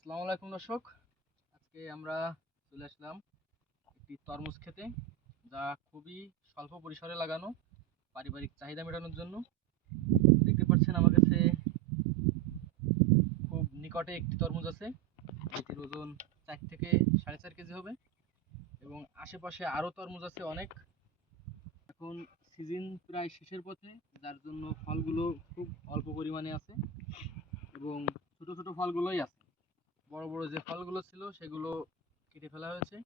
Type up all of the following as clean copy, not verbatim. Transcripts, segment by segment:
আসসালামু আলাইকুম দর্শক, আজকে আমরা চলে আসলাম একটি তরমুজ খেতে, যা খুবই স্বল্প পরিসরে লাগানো, পারিবারিক চাহিদা মেটানোর জন্য। দেখতে পাচ্ছেন আমার কাছে খুব নিকটে একটি তরমুজ আছে, যেটির ওজন 4 থেকে 4.5 কেজি হবে, এবং আশেপাশে আরও তরমুজ আছে অনেক। এখন সিজন প্রায় শেষের পথে, যার জন্য ফলগুলো খুব অল্প পরিমাণে আছে এবং ছোট ছোট ফলগুলোই আছে। বড় বড় যে ফলগুলো ছিল সেগুলো কেটে ফেলা হয়েছে।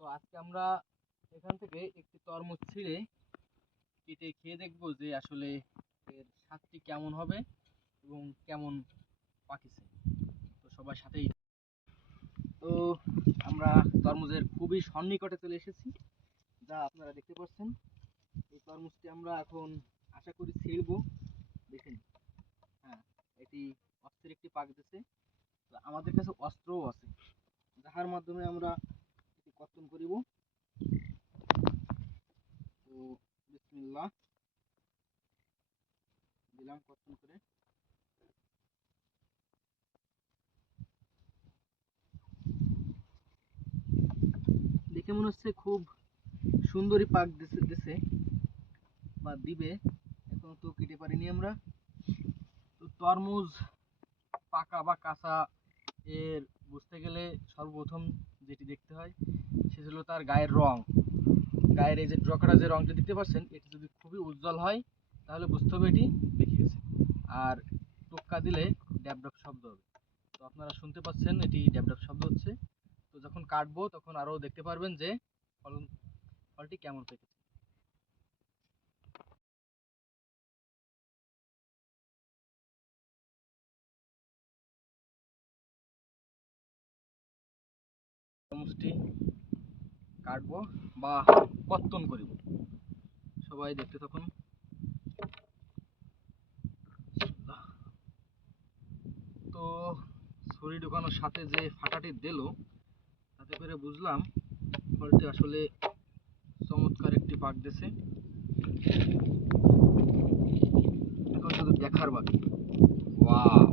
তো আজকে আমরা এখান থেকে একটি তরমুজ ছিঁড়ে কেটে খেয়ে দেখবো যে আসলে এর স্বাদটি কেমন হবে এবং কেমন পাকিছে। তো সবার সাথেই তো আমরা তরমুজের খুবই সন্নিকটে চলে এসেছি, যা আপনারা দেখতে পাচ্ছেন। এই তরমুজটি আমরা এখন আশা করি ছিঁড়বো। দেখেন, হ্যাঁ, এটি অস্থির একটি পাক দিছে। আমাদের কাছে অস্ত্রও আছে, যাহার মাধ্যমে আমরা এটি কর্তন করিব। তো বিসমিল্লাহ দিলাম কর্তন করে। দেখে মনে হচ্ছে খুব সুন্দরী পাক দিছে বা দিবে, এখনো তো কেটে পারিনি আমরা। তো তরমুজ পাকা বা কাঁচা এর বুঝতে গেলে সর্বপ্রথম যেটি দেখতে হয় সেটা হলো তার গায়ের রং। গায়ের এই যে ড্রকরা যে রংটা দেখতে পাচ্ছেন, এটি যদি খুবই উজ্জ্বল হয় তাহলে বুঝতে হবে এটি পেকে গেছে। আর টোক্কা দিলে ড্যাবড্যাব শব্দ হবে। তো আপনারা শুনতে পাচ্ছেন এটি ড্যাবড্যাব শব্দ হচ্ছে। তো যখন কাটবো তখন আরও দেখতে পারবেন যে ফলটি কেমন পেকেছে। তরমুজটি কাটবো বা কর্তন করিব, সবাই দেখতে থাকুন। তো ছুরি ঢোকানোর সাথে যে ফাটাটি দিল, তাতে করে বুঝলাম ফলটি আসলে চমৎকার একটি পাক দিছে। এখন শুধু দেখার বাকি। ওয়াও,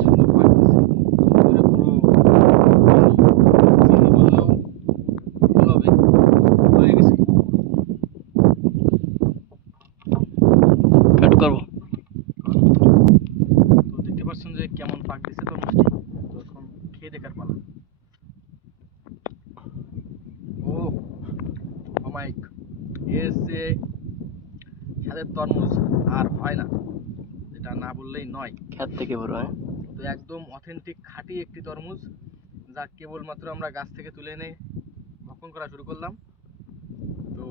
সুন্দর পাক দিছে। ভিতরে পুরো চিনি বললেও ভুল হবে, হয়ে গেছে। কাট করবো। তো দেখতে পাচ্ছেন যে কেমন পাক দিছে তরমুজটি। তো এখন খেয়ে দেখার পালা। ও অমাইক, এর যে স্বাদের তরমুজ আর হয় না, যেটা না বললেই নয়। খ্যাত থেকে বড় হয়। তো একদম অথেন্টিক খাঁটি একটি তরমুজ, যা কেবলমাত্র আমরা গাছ থেকে তুলে এনে ভক্ষণ করা শুরু করলাম। তো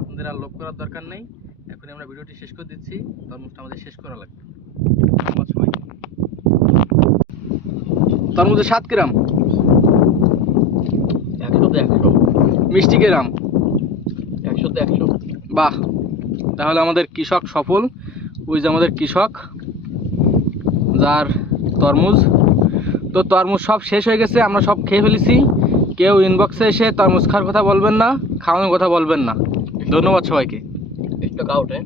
আপনাদের আর লোভ করার দরকার নেই, এখনই আমরা ভিডিওটি শেষ করে দিচ্ছি। তরমুজটা আমাদের শেষ করা লাগবে। ধন্যবাদ সবাইকে। তরমুজের স্বাদ কিরাম? 100-তে 100। মিষ্টি কিরাম? 100-তে 100। বাহ, তাহলে আমাদের কৃষক সফল। ওই যে আমাদের কৃষক, যার তরমুজ। তো তরমুজ সব শেষ হয়ে গেছে, আমরা সব খেয়ে ফেলেছি। কেউ ইনবক্সে এসে তরমুজ খাওয়ার কথা বলবেন না, খাওয়ানোর কথা বলবেন না। ধন্যবাদ সবাইকে। একটু কাউটে